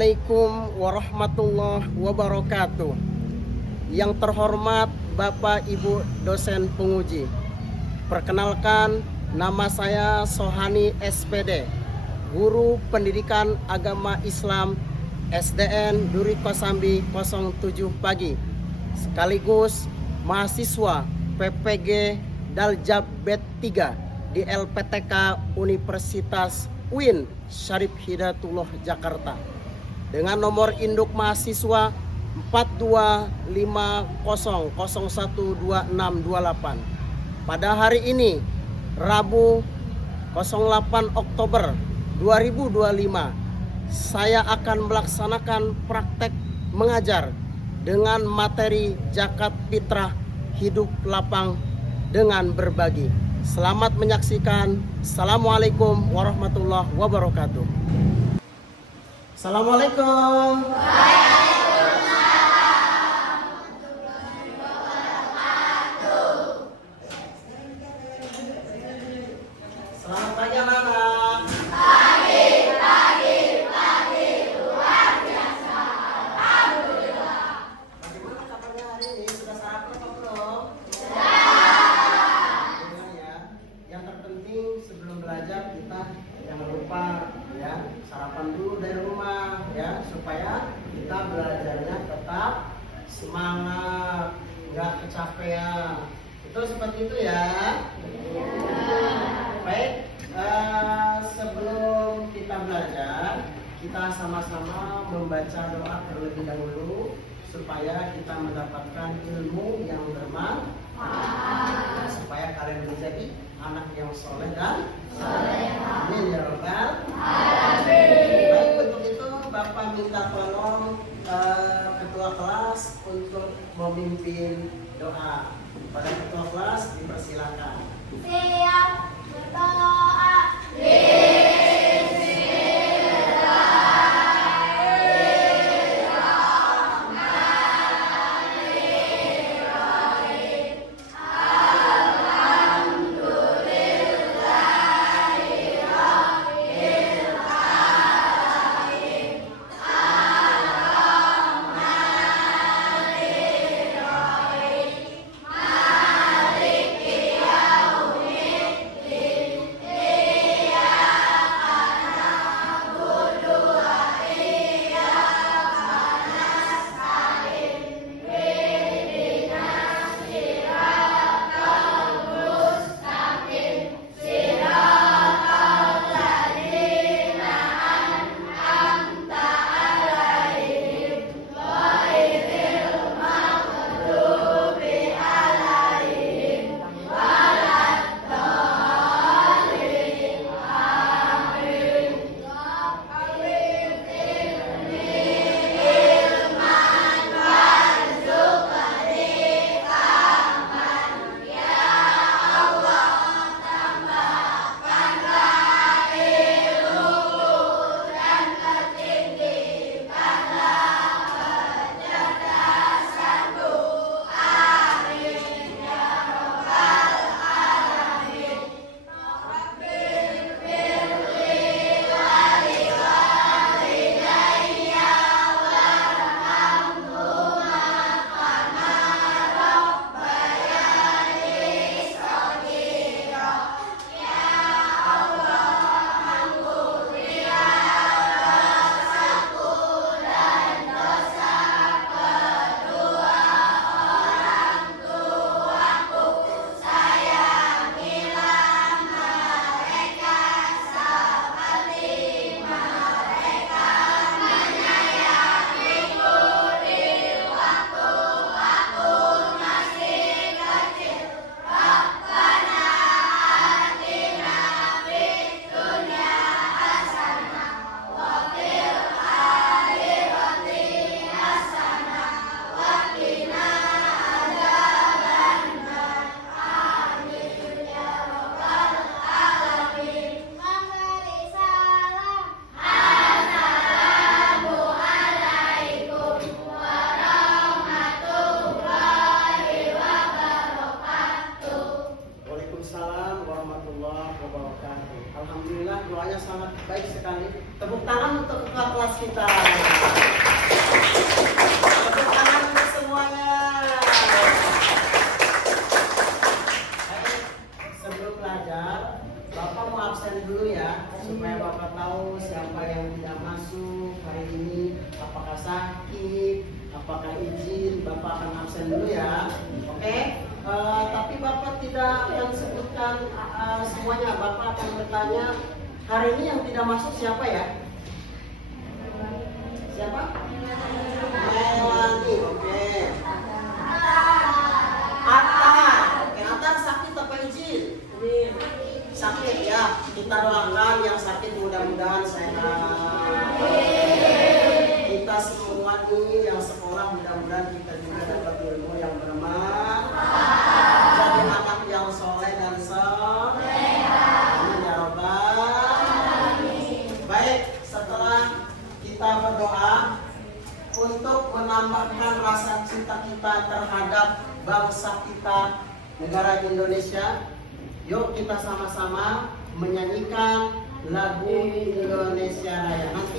Assalamualaikum warahmatullahi wabarakatuh. Yang terhormat Bapak Ibu dosen penguji, perkenalkan nama saya Sohani SPD, Guru Pendidikan Agama Islam SDN Duri Kosambi 07 Pagi, sekaligus mahasiswa PPG Daljab Bet 3 di LPTK Universitas UIN Syarif Hidayatullah Jakarta dengan nomor induk mahasiswa 4250012628. Pada hari ini Rabu 08 Oktober 2025 saya akan melaksanakan praktek mengajar dengan materi zakat fitrah hidup lapang dengan berbagi. Selamat menyaksikan. Assalamualaikum warahmatullahi wabarakatuh. Assalamualaikum. Selamat pagi anak-anak. Luar biasa. Alhamdulillah. Bagaimana kabarnya hari ini? Sudah sarapan apa belum? Yang terpenting sebelum belajar kita jangan lupa ya sarapan dulu dari rumah ya, supaya kita belajarnya tetap semangat, nggak kecapean. Itu seperti itu ya. Baik, sebelum kita belajar, kita sama-sama membaca doa terlebih dahulu supaya kita mendapatkan ilmu yang bermanfaat, supaya kalian menjadi anak yang soleh dan solehah. Amin ya rabbal alamin. Baik, untuk itu Bapak minta tolong ketua kelas untuk memimpin doa. Pada ketua kelas dipersilakan. Siap berdoa. Alhamdulillah, doanya sangat baik sekali. Tepuk tangan untuk ketua kelas kita. sakit, apakah izin, Bapak akan absen dulu ya. Oke? Tapi Bapak tidak akan sebutkan semuanya. Bapak akan bertanya, hari ini yang tidak masuk siapa ya? Siapa? Melani. Oke. Atar. Oke, Atar sakit apa izin? Sakit ya. Kita doakan yang sakit mudah-mudahan sehat. Kita semua ini yang sekolah mudah-mudahan kita juga dapat ilmu yang bermanfaat. Jadi anak yang soleh dan soleh. Amin ya Rabbal. Baik, setelah kita berdoa untuk menambahkan rasa cinta kita terhadap bangsa kita, negara Indonesia, yuk kita sama-sama menyanyikan lagu Indonesia Raya. Nanti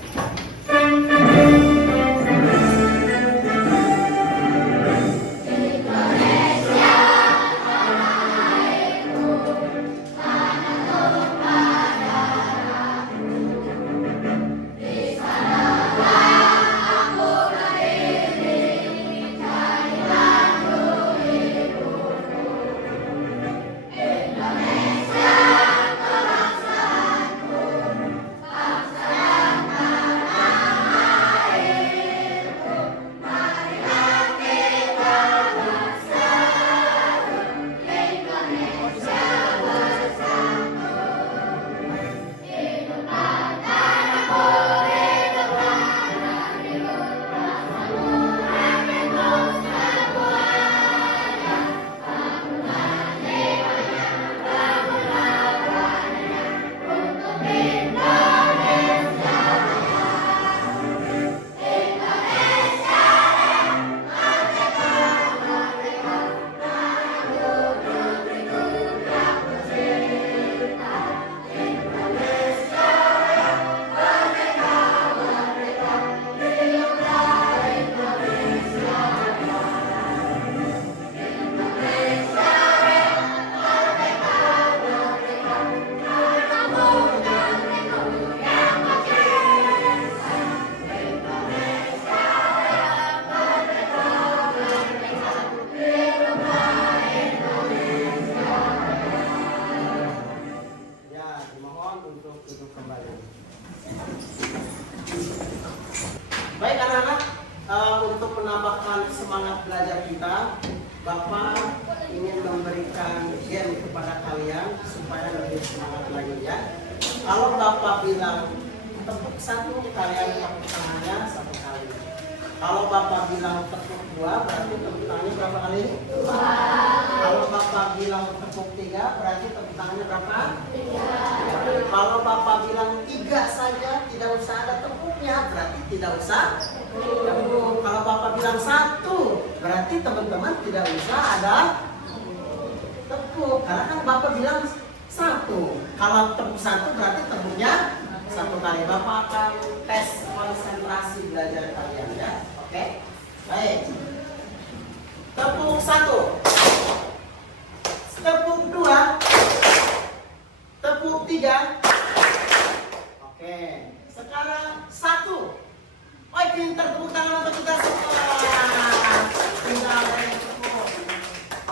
baik anak-anak, untuk menambahkan semangat belajar kita, Bapak ingin memberikan game kepada kalian supaya lebih semangat lagi ya. Kalau Bapak bilang tepuk satu, kalian tepuk tangannya satu kali. Kalau Bapak bilang tepuk dua, berarti tepuk tangannya berapa kali? Dua. Kalau Bapak bilang tepuk tiga, berarti tepuk tangannya berapa? Tiga. Kalau Bapak bilang tiga saja, tidak usah ada tepuknya, berarti tidak usah tepuk. Kalau Bapak bilang satu, berarti teman-teman tidak usah ada tepuk. Karena kan Bapak bilang satu. Kalau tepuk satu, berarti tepuknya satu kali. Bapak akan tes konsentrasi belajar kalian ya. Oke? Baik. Tepuk satu. Tepuk dua. Tepuk tiga. Oke. Sekarang satu. Oi, pintar, tepuk tangan untuk kita semua. Pintar, tepuk.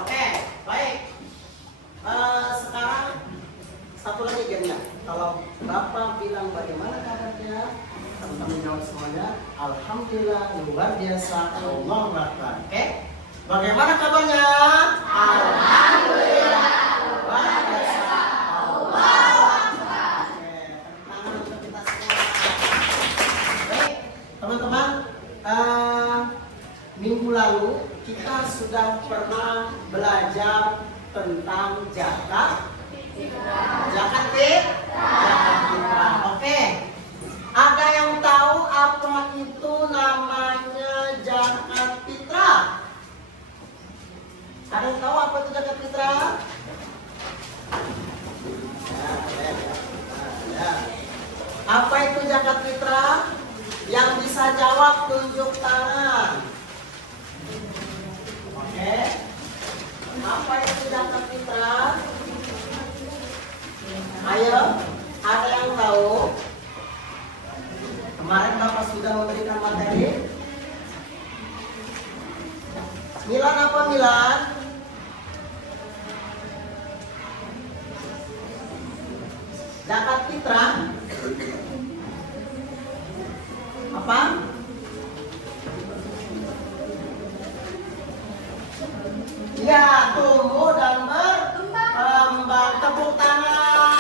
Oke, baik. Sekarang satu lagi gamenya. Kalau Bapak bilang bagaimana kabarnya, teman-teman jawab semuanya. Alhamdulillah, luar biasa, Allahu Akbar. Oke? Bagaimana kabarnya? Alhamdulillah, luar biasa, Allahu Akbar. Oke, tangan untuk kita semua. Baik, teman-teman. Minggu lalu kita sudah pernah belajar tentang zakat. Zakat fitrah. Oke. Ada yang tahu apa itu namanya zakat fitrah? Ada yang tahu apa itu zakat fitrah? Ya. Apa itu zakat fitrah? Yang bisa jawab tunjuk tangan. Oke. Apa itu zakat fitrah? Ayo, ada yang tahu? Kemarin Bapak sudah memberikan materi. Milan? Zakat fitrah apa? Ya, tumbuh dan berkembang. Tepuk tangan.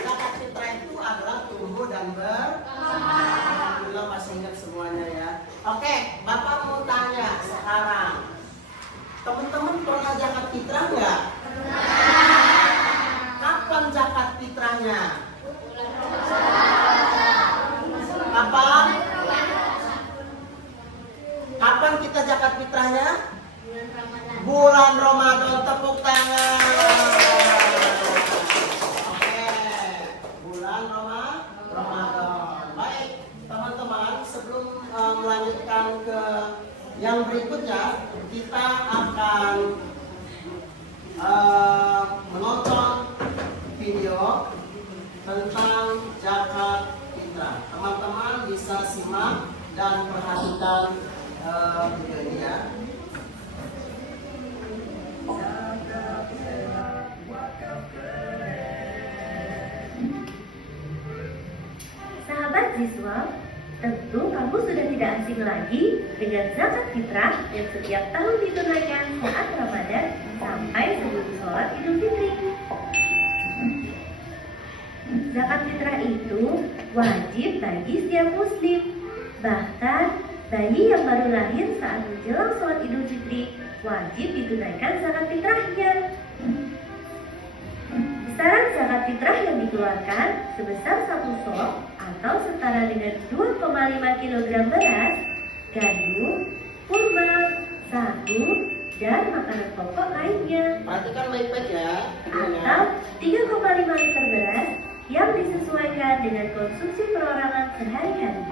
Zakat fitrah itu adalah tumbuh dan berkembang. Alhamdulillah masih ingat semuanya ya. Oke, Bapak mau tanya sekarang. Teman-teman pernah zakat fitrah nggak? Kapan zakat fitrahnya? Kapan? Kapan kita zakat fitrahnya? Bulan Ramadan. Tepuk tangan. Oke, bulan Ramadan. Baik, teman-teman, sebelum melanjutkan ke yang berikutnya, kita akan menonton video tentang zakat fitrah. Teman-teman bisa simak dan perhatikan video ini ya. Sahabat siswa, tentu kamu sudah tidak asing lagi dengan zakat fitrah yang setiap tahun ditunaikan saat Ramadan sampai sebelum sholat Idul Fitri. Zakat fitrah itu wajib bagi setiap muslim. Bahkan bayi yang baru lahir saat menjelang sholat Idul Fitri wajib ditunaikan zakat fitrahnya. Besaran zakat fitrah yang dikeluarkan sebesar 1 sok atau setara dengan 2,5 kg beras, gandum, kurma, sagu, dan makanan pokok lainnya. Perhatikan baik-baik ya. Atau 3,5 liter beras yang disesuaikan dengan konsumsi perorangan sehari-hari.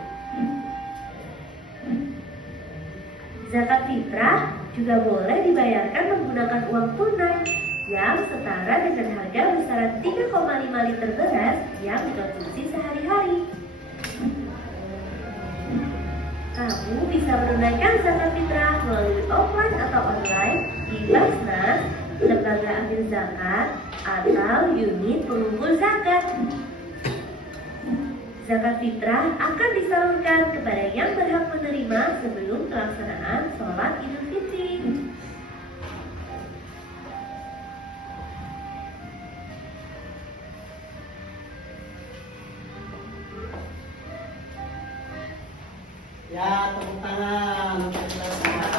Zakat fitrah juga boleh dibayarkan menggunakan uang tunai yang setara dengan harga besaran 3,5 liter beras yang dikonsumsi sehari-hari. Kamu bisa menunaikan zakat fitrah melalui offline atau online di Basnas, lembaga amil zakat, atau unit pengumpul zakat. Zakat fitrah akan disalurkan kepada yang berhak menerima sebelum pelaksanaan sholat Idul Fitri. Ya, tepuk tangan untuk kita semua.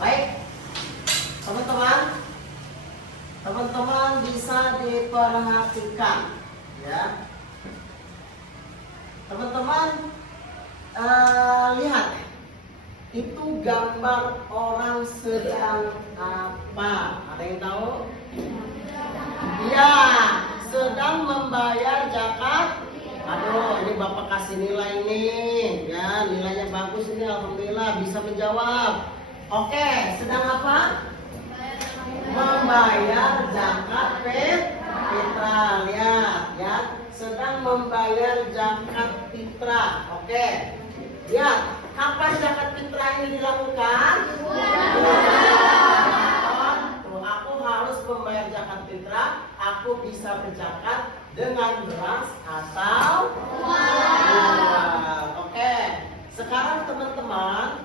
Baik, teman-teman bisa diperhatikan, ya. Teman-teman lihat, itu gambar orang sedang apa? Ada yang tahu? Ya, sedang membayar zakat. Aduh, ini Bapak kasih nilai nih. Ya, nilainya bagus ini, alhamdulillah bisa menjawab. Oke, sedang apa? Membayar zakat fitrah. Lihat, ya, sedang membayar zakat fitrah. Oke. Lihat, kapan zakat fitrah ini dilakukan? Aku harus membayar zakat fitrah. Aku bisa berzakat dengan beras atau uang. Oke. Sekarang teman-teman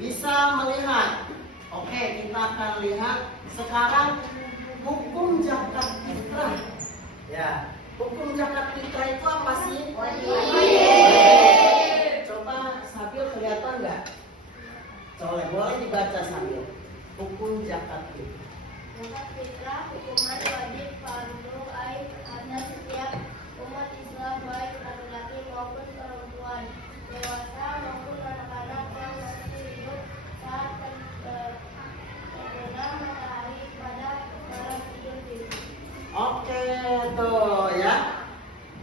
bisa melihat. Oke, kita akan lihat sekarang hukum zakat fitrah. Ya, hukum zakat fitrah itu apa sih? Coba Sabil kelihatan nggak? Boleh dibaca Sabil. Hukum zakat fitrah. Zakat fitrah hukuman wajib fardu ain atas setiap umat Islam baik laki-laki maupun perempuan, dewasa maupun anak-anak yang masih hidup saat terbenam matahari pada malam Idul Fitri. Oke, tuh ya.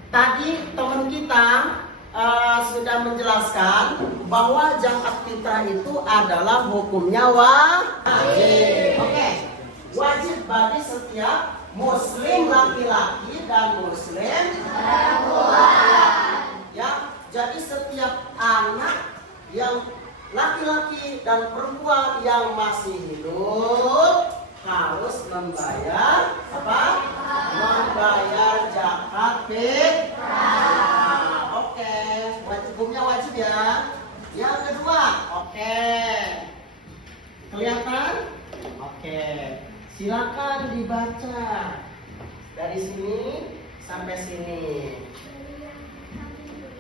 Tadi teman kita sudah menjelaskan bahwa zakat fitrah itu adalah hukumnya wajib. Oke, wajib bagi setiap muslim laki-laki dan muslim perempuan. Ya, jadi setiap anak yang laki-laki dan perempuan yang masih hidup harus membayar apa? Membayar zakat fitrah. Oke, hukumnya wajib ya. Yang kedua, oke. Kelihatan? Oke. Silakan dibaca dari sini sampai sini.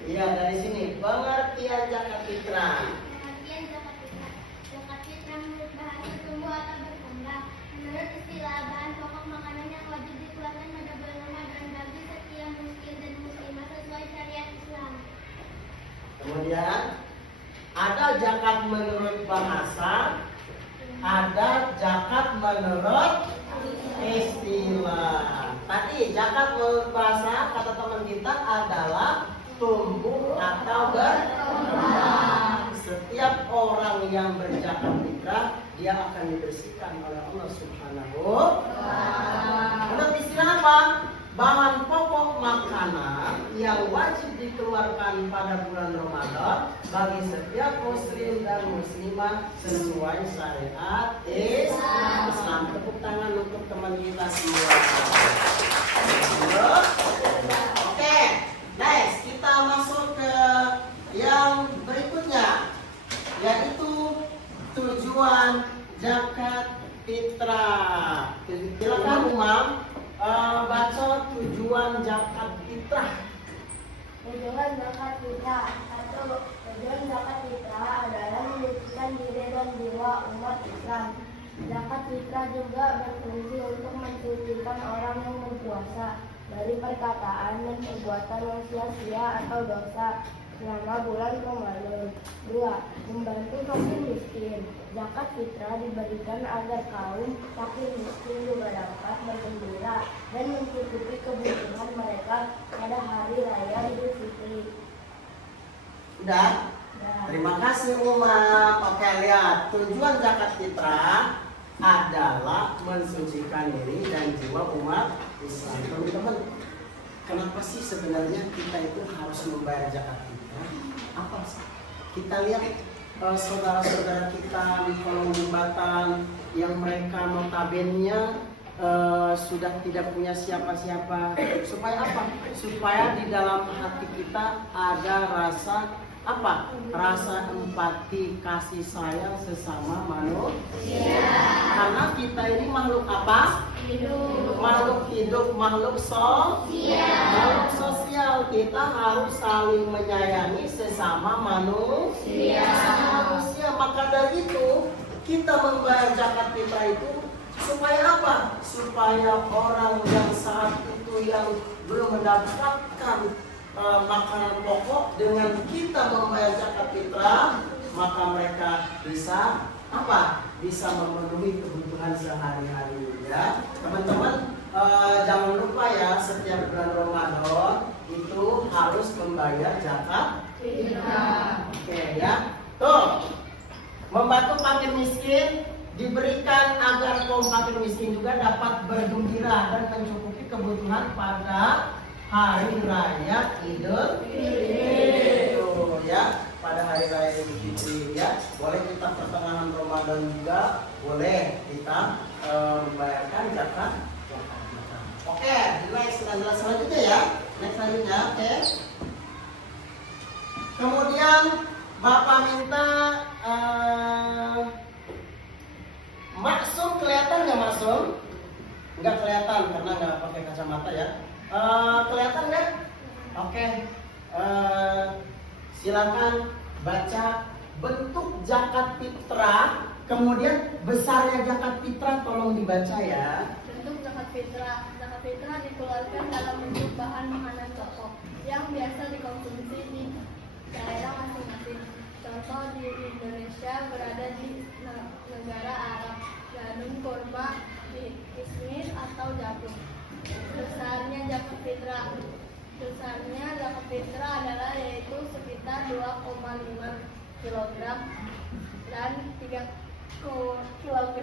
Iya, dari sini. Pengertian zakat fitrah. Pengertian zakat fitrah. Zakat fitrah menurut bahasa tumbuh atau berkembang. Menurut istilah bahan pokok makanan yang wajib dikeluarkan pada bulan Ramadan bagi setiap miskin dan muslimah sesuai syariat Islam. Kemudian ada zakat menurut bahasa, ada zakat menurut istilah. Tadi zakat menurut bahasa kata teman kita adalah tumbuh atau berkembang. Setiap orang yang berzakat fitrah dia akan dibersihkan oleh Allah Subhanahu wa Ta'ala. Menurut istilah apa? Bahan pokok makanan yang wajib dikeluarkan pada bulan Ramadan bagi setiap muslim dan muslimah sesuai syariat Islam. Tepuk tangan untuk teman kita semua. Oke, next kita masuk ke yang berikutnya, yaitu tujuan zakat fitrah. Silakan Umam baca tujuan zakat fitrah. Tujuan zakat fitrah atau tujuan zakat fitrah adalah menyucikan diri dan jiwa umat Islam. Zakat fitrah juga berfungsi untuk mensucikan orang yang berpuasa dari perkataan dan perbuatan yang sia-sia atau dosa selama bulan Ramadan. 2. Membantu fakir miskin. Zakat fitrah diberikan agar kaum fakir miskin juga dapat bergembira dan mencukupi kebutuhan mereka pada hari raya Idul Fitri. Udah? Terima kasih Umam. Oke, lihat tujuan zakat fitrah adalah mensucikan diri dan jiwa umat Islam. Teman-teman, kenapa sih sebenarnya kita itu harus membayar zakat fitrah? Apa sih? Kita lihat saudara-saudara kita di kolong jembatan yang mereka notabene sudah tidak punya siapa-siapa. Supaya apa? Supaya di dalam hati kita ada rasa apa? Rasa empati, kasih sayang sesama manusia. Karena kita ini makhluk apa? Hidup. Makhluk hidup, makhluk sosial. Makhluk sosial, kita harus saling menyayangi sesama manusia. Maka dari itu kita membayar zakat fitrah itu supaya apa? Supaya orang yang saat itu yang belum mendapatkan makanan pokok, dengan kita membayar zakat fitrah maka mereka bisa apa? Bisa memenuhi kebutuhan sehari-hari ya. Teman-teman jangan lupa ya, setiap bulan Ramadan itu harus membayar zakat fitrah. Oke ya. Tuh, membantu fakir miskin diberikan agar kaum fakir miskin juga dapat bergembira dan mencukupi kebutuhan pada hari raya Idul Fitri. Tuh ya, pada hari raya Idul Fitri ya, boleh kita pertengahan Ramadan juga boleh kita membayarkan zakat. Oke, next selanjutnya ya. Next selanjutnya, oke. Kemudian Bapak minta Maksum, kelihatan nggak Maksum? Nggak kelihatan karena nggak pakai kacamata ya. Kelihatan nggak? Oke. Silakan baca bentuk zakat fitrah, kemudian besarnya zakat fitrah tolong dibaca ya. Bentuk zakat fitrah. Zakat fitrah dikeluarkan dalam bentuk bahan makanan pokok yang biasa dikonsumsi di daerah masing-masing. Contoh di Indonesia berada di negara Arab, gandum, kurma, kismis atau jagung. Besarnya zakat fitrah. Besarnya zakat fitrah adalah yaitu sekitar 2,5 kg dan 3 kg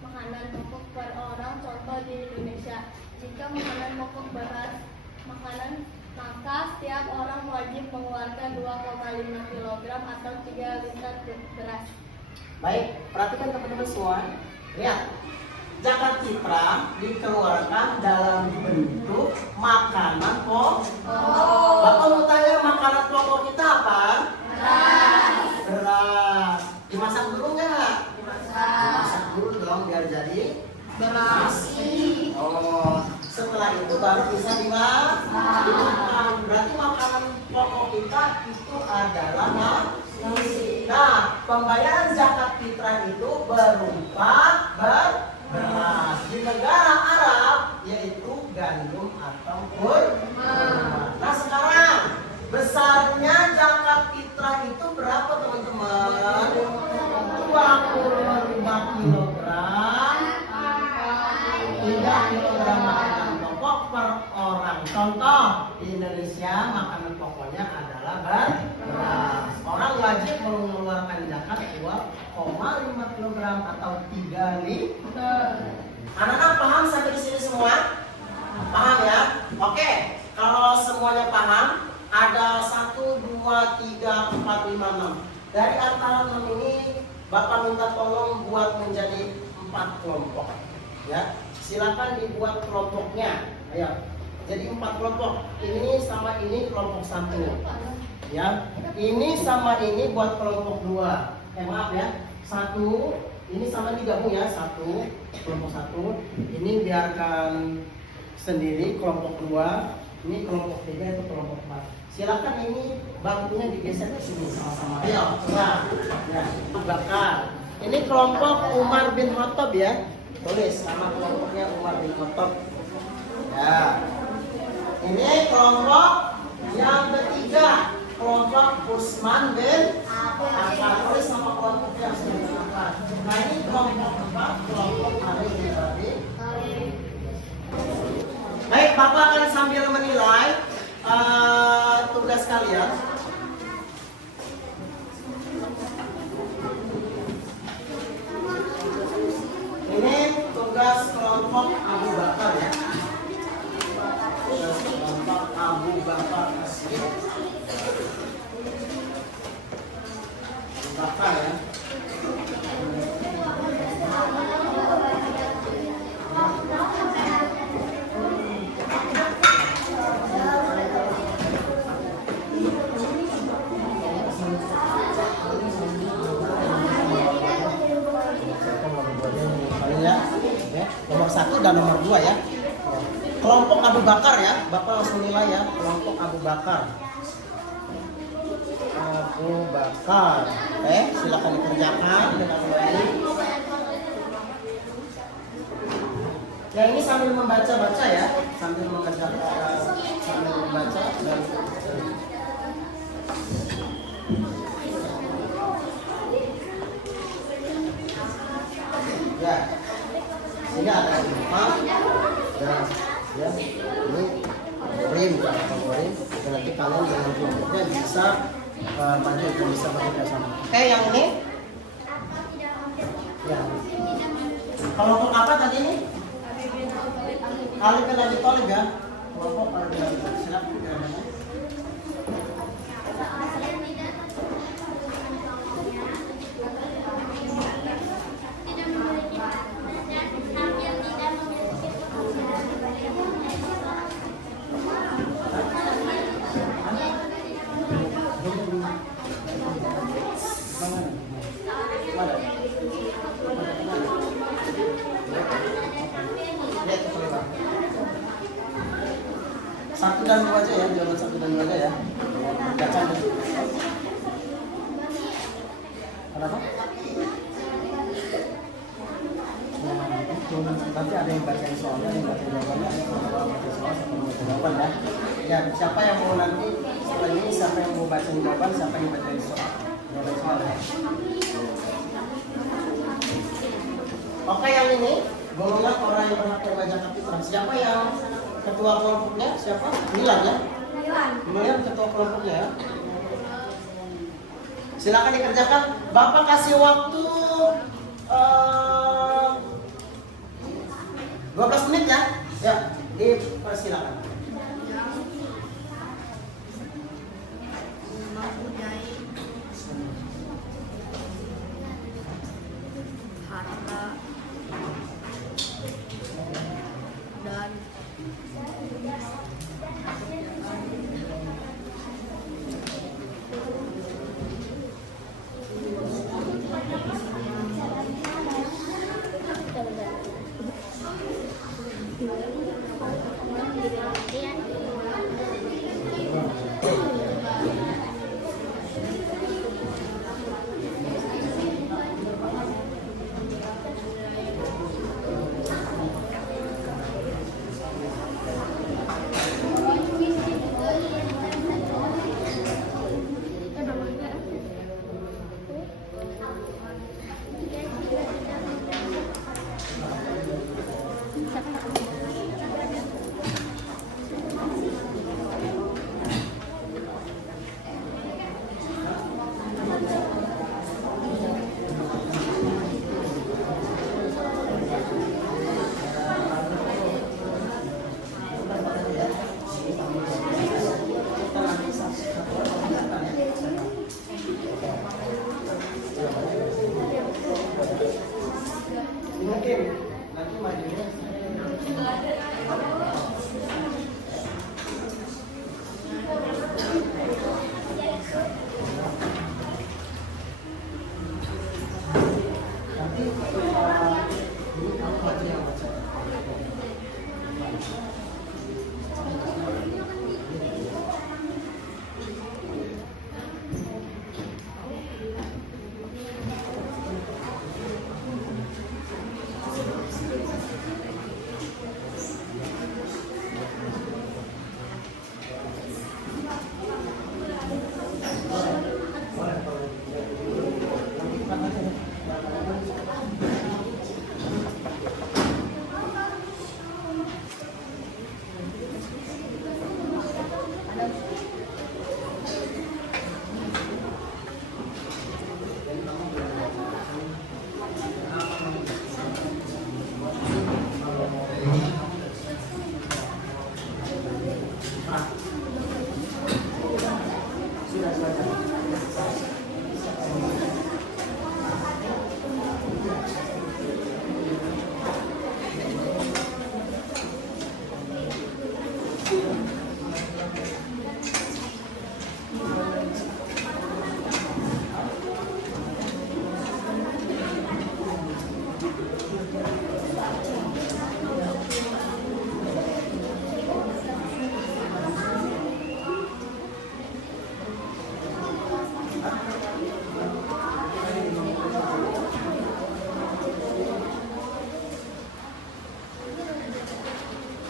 makanan pokok per orang contoh di Indonesia. Jika makanan pokok beras makanan, maka setiap orang wajib mengeluarkan 2,5 kg atau 3 liter beras. Baik, perhatikan teman-teman semua. Lihat, zakat fitrah dikeluarkan dalam bentuk makanan pokok. Bapak mau tanya, makanan pokok kita apa? Beras. Dimasak dulu nggak? Dimasak dulu dong biar jadi beras. Oh, setelah itu baru bisa dimakan. Berarti makanan pokok kita itu adalah nasi. Nah, pembayaran zakat fitrah itu berupa beras. Di negara Arab yaitu gandum atau kurma. Nah, sekarang besarnya zakat fitrah itu berapa teman-teman? 25 kilogram. 3 kilogram makanan pokok per orang. Contoh, di Indonesia makanan pokoknya adalah beras. Orang wajib mengeluarkan zakat 2,5 kilogram atau 3 liter. Anak-anak paham sampai di sini semua? Paham ya? Oke, kalau semuanya paham, ada 1, 2, 3, 4, 5, 6. Dari antara 6 ini, Bapak minta tolong buat menjadi 4 kelompok. Ya, silakan dibuat kelompoknya. Ayo, jadi 4 kelompok. Ini sama ini kelompok 1. Ya, ini sama ini buat kelompok 2. Maaf ya, 1. Ini sama digabung ya, 1 kelompok 1. Ini biarkan sendiri kelompok 2. Ini kelompok 3 itu kelompok 4. Silakan ini bangkunya digeser ke sini sama-sama. Ayo, nah, ya, Bakar. Ini kelompok Umar bin Khattab ya. Tulis nama kelompoknya Umar bin Khattab. Ya. Ini kelompok yang ketiga, kelompok Utsman bin Affan. Tulis nama kelompoknya Utsman bin Affan. Nah, ini kelompok 4, kelompok Ali bin Abi. Baik, Bapak akan sambil menilai tugas kalian. Ini tugas kelompok Abu Bakar ya. Tugas kelompok Abu Bakar As-Siddiq. Abu Bakar ya. Nomor 1 dan nomor 2 ya. Kelompok Abu Bakar ya, Bapak langsung nilai ya. Kelompok Abu Bakar. Abu Bakar. Silakan dikerjakan dengan baik. Ya, ini sambil membaca-baca ya, sambil mengerjakan, sambil membaca dan ya. Ini ada lima ya, ini rim atau rim. Dan nanti kalian dengan kelompoknya bisa bisa bekerja sama. Yang ini ya, kelompok apa tadi ini? Ali bin Abi Thalib ya. Kelompok Ali bin Abi Thalib. Silakan namanya. Satu dan dua aja ya, jawaban 1 dan 2 aja ya. Baca deh. Kenapa? Nanti ada yang baca soalnya, ada yang baca jawabannya, ada yang baca soal, ada yang baca jawaban ya. Ya, siapa yang mau nanti setelah ini, siapa yang mau baca jawaban, siapa yang baca soal, jawaban soal ya. Oke, yang ini golongan orang yang berhak menerima zakat fitrah. Siapa yang ketua kelompoknya? Siapa? Milan ya? Milan ketua kelompoknya ya. Silakan dikerjakan. Bapak kasih waktu 12 menit ya. Ya, dipersilakan. Mempunyai harta dan Mungkin nanti majunya. Nanti ini kamu baca yang baca.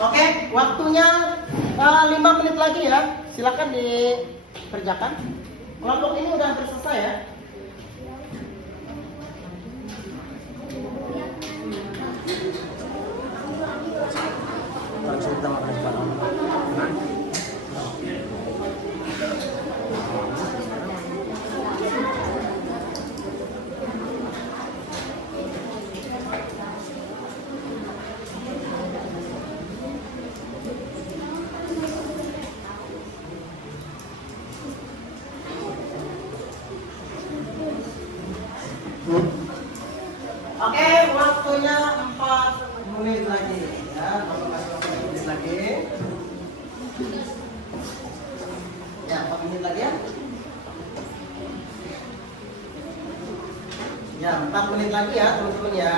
Oke, waktunya 5 menit lagi ya. Silakan dikerjakan. Kelompok ini udah hampir selesai ya. Langsung kita makan bareng. Oke, waktunya 4 menit lagi ya. Masih 4 menit lagi. Ya, 4 menit lagi ya. Ya, 4 menit lagi ya, teman-teman ya.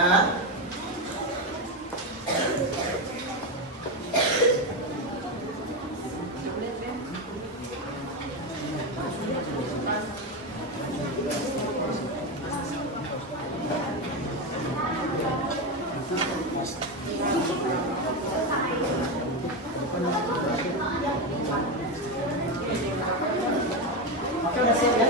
Oke, udah siap ya?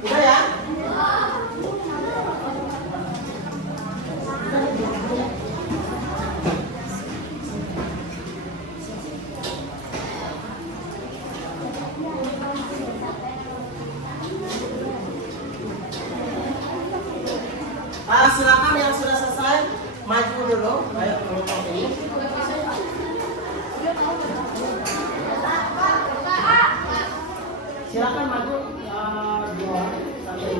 Udah ya? kelompok ini. Silakan maju dua sampai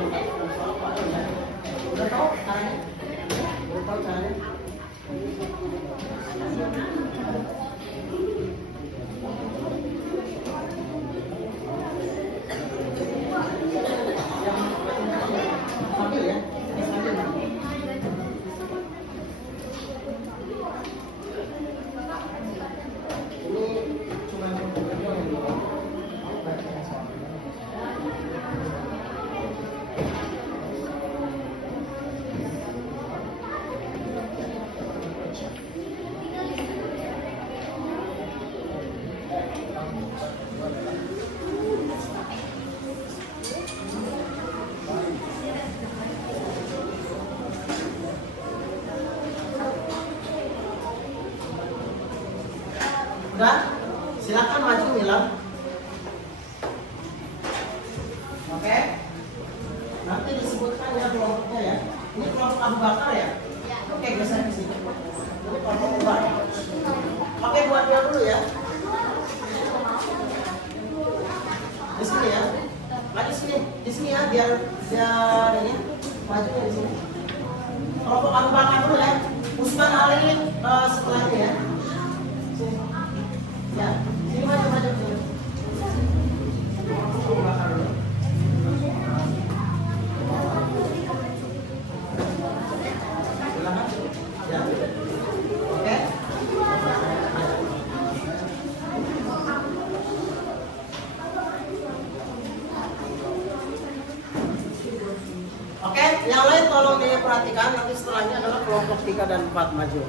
soal Pak ya. Udah tahu caranya? Udah tahu caranya? Sambil ya, sambil. Ini cuma untuk kedua yang dua. Udah, silakan maju Milan. Oke. Nanti disebutkan ya kelompoknya ya. Ini kelompok Abu Bakar ya? Oke, geser ke sini. Ini kelompok Abu Bakar. Oke, buat dia dulu ya. Di sini ya. Maju sini, di sini ya biar ini maju di sini. Kelompok Abu Bakar dulu ya. Usman Ali setelahnya ya. Sini. Ya, sini maju sini. Abu Bakar dulu. Silakan. Ya. Oke. Oke, yang lain tolong diperhatikan, nanti setelahnya adalah kelompok 3 dan 4 maju.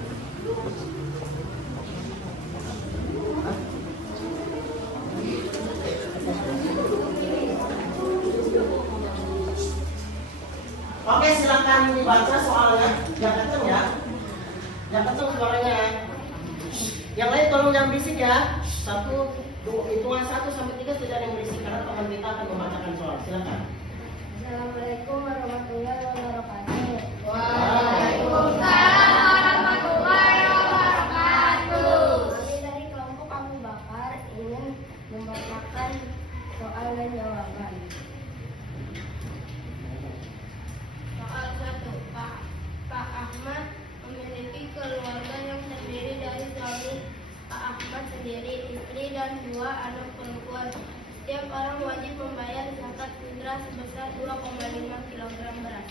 Oke, silakan dibaca soalnya. Yang kenceng ya. Yang kenceng suaranya. Yang lain tolong yang berisik ya. 1, 2, hitungan 1 sampai 3 tidak ada yang berisik karena teman kita akan membacakan soal. Silakan. Assalamualaikum warahmatullahi wabarakatuh. Waalaikumsalam warahmatullahi wabarakatuh. Kami dari kelompok Abu Bakar ingin membacakan soal dan jawaban. Soal 1. Pak Ahmad memiliki keluarga yang terdiri dari suami Pak Ahmad sendiri, istri dan 2 anak perempuan. Setiap orang wajib membayar zakat fitrah sebesar 2,5 kg beras.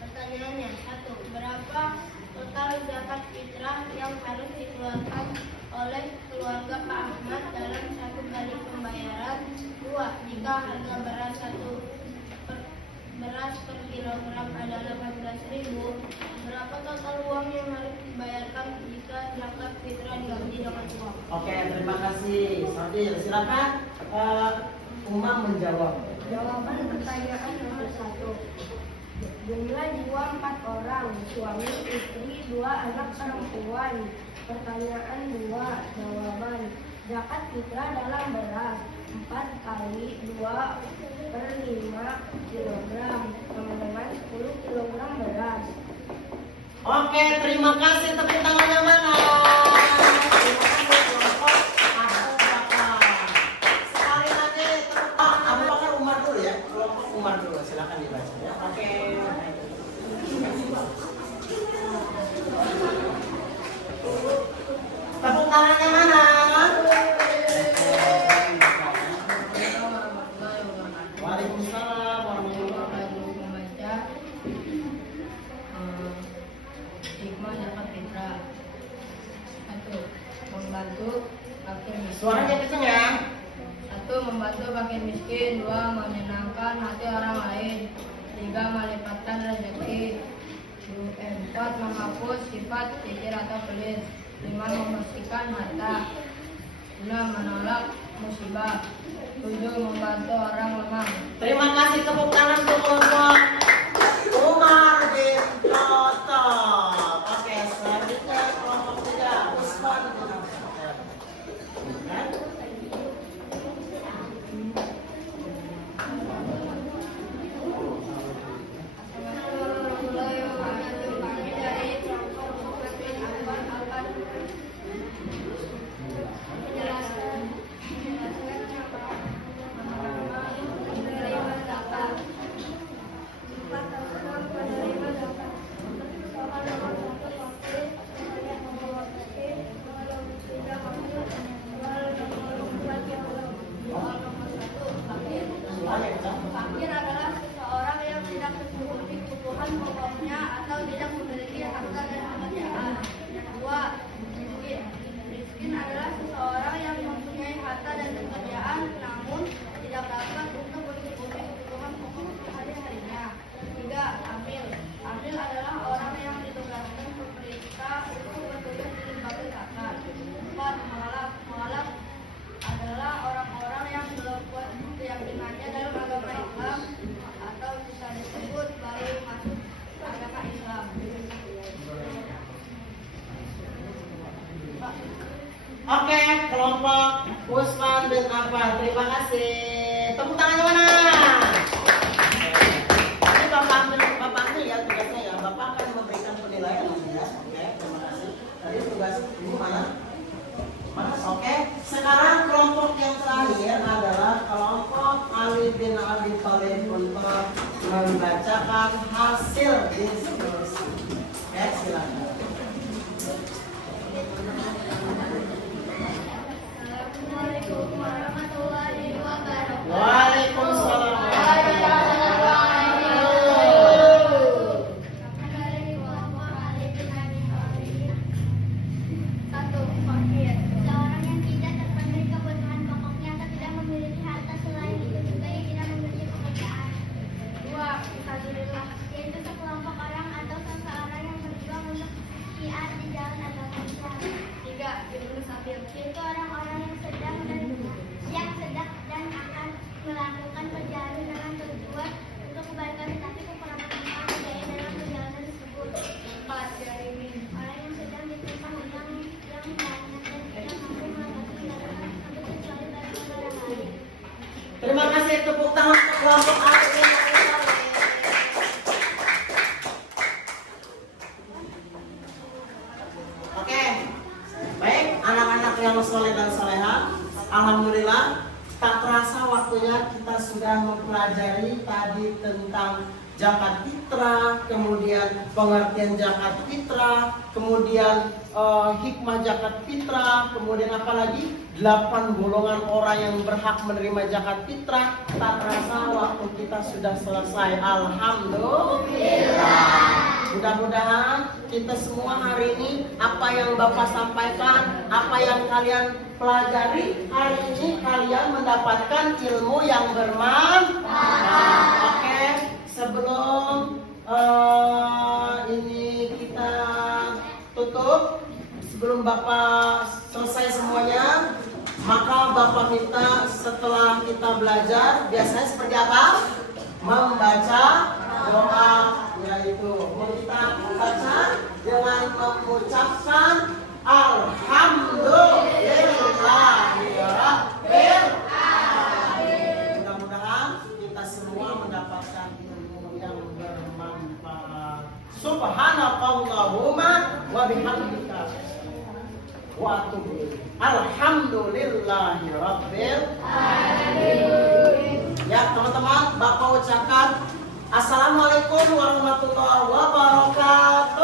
Pertanyaannya, 1. Berapa total zakat fitrah yang harus dikeluarkan oleh keluarga Pak Ahmad dalam 1 kali pembayaran? 2. Jika harga beras per kilogram adalah 18.000, berapa total uang yang harus dibayarkan jika zakat fitrah diganti dengan uang? Oke, terima kasih. Sadil, silakan Umam menjawab. Jawaban pertanyaan nomor 1. Jumlah jiwa 4 orang, suami, istri, 2 anak perempuan. Pertanyaan 2. Jawaban. Zakat fitrah dalam beras 4 kali 2/5 kilogram sama dengan 10 kilogram beras. Oke, terima kasih. Tepuk tangannya mana? Terima kasih kelompok Abu Bakar. Sekali lagi tepuk tangan Abu Bakar Umar dulu ya. Kelompok Umar dulu, silakan dibaca ya. Oke. Tepuk tangannya mana? Waalaikumsalam warahmatullahi wabarakatuh. Membaca hikmah zakat fitrah. 1. Membantu fakir miskin. Suaranya kenceng ya. 1. Membantu fakir miskin. 2. Menyenangkan hati orang lain. 3. Melipatkan rezeki. 4. Menghapus sifat kikir atau pelit. 5. Membersihkan harta. 6. Menolak musibah. 7. Membantu orang lemah. Terima kasih, tepuk tangan untuk kelompok Umar bin Khattab. Oke, selanjutnya kelompok 3 Usman bin Affan. Warahmatullahi wabarakatuh. Kami dari Oke, kelompok Usman bin Affan. Terima kasih. Tepuk tangannya mana? Ini Bapak ambil ya tugasnya ya. Bapak akan memberikan penilaian nanti ya. Oke, terima kasih. Tadi tugas ini mana? Oke, sekarang kelompok yang terakhir adalah kelompok Ali bin Abi Thalib untuk membacakan hasil diskusi. Oke, silakan. Assalamualaikum warahmatullahi wabarakatuh. Waalaikumsalam. Satu, fakir. Seorang yang tidak terpenuhi kebutuhan pokoknya atau tidak memiliki harta selain itu juga yang tidak memiliki pekerjaan. Dua, fisabilillah, yaitu sekelompok orang atau seseorang yang berjuang untuk syiar di jalan agama Islam. Tiga, ibnu sabil, yaitu orang-orang yang sedang dan akan melakukan perjalanan dengan tujuan untuk kebaikan tetapi kekurangan akal budaya dalam perjalanan tersebut. Empat, jarimin, orang yang sedang ditimpa hutang yang banyak dan tidak mampu melunasi kendaraan tersebut kecuali bagi negara lain. Terima kasih, tepuk tangan untuk kelompok Ali bin Abi Thalib. Oke, baik anak-anak yang soleh dan soleha, alhamdulillah tak terasa waktunya kita sudah mempelajari tadi tentang zakat fitrah, kemudian pengertian zakat fitrah, kemudian hikmah zakat fitrah, kemudian apalagi 8 golongan orang yang berhak menerima zakat fitrah. Tak terasa waktu kita sudah selesai. Alhamdulillah. Mudah-mudahan kita semua hari ini apa yang Bapak sampaikan, apa yang kalian pelajari hari ini kalian mendapatkan ilmu yang bermanfaat. Oke, sebelum ini kita tutup, sebelum Bapak selesai semuanya, maka Bapak minta setelah kita belajar biasanya seperti apa? Membaca doa, yaitu kita membaca dengan mengucapkan Alhamdulillahirabbil alamin. Mudah-mudahan kita semua mendapatkan ilmu yang bermanfaat. Subhanakallahumma wa bihamdika wa atubu ilaik. Alhamdulillahirabbil alamin. Ya teman-teman, Bapak ucapkan Assalamualaikum warahmatullahi wabarakatuh.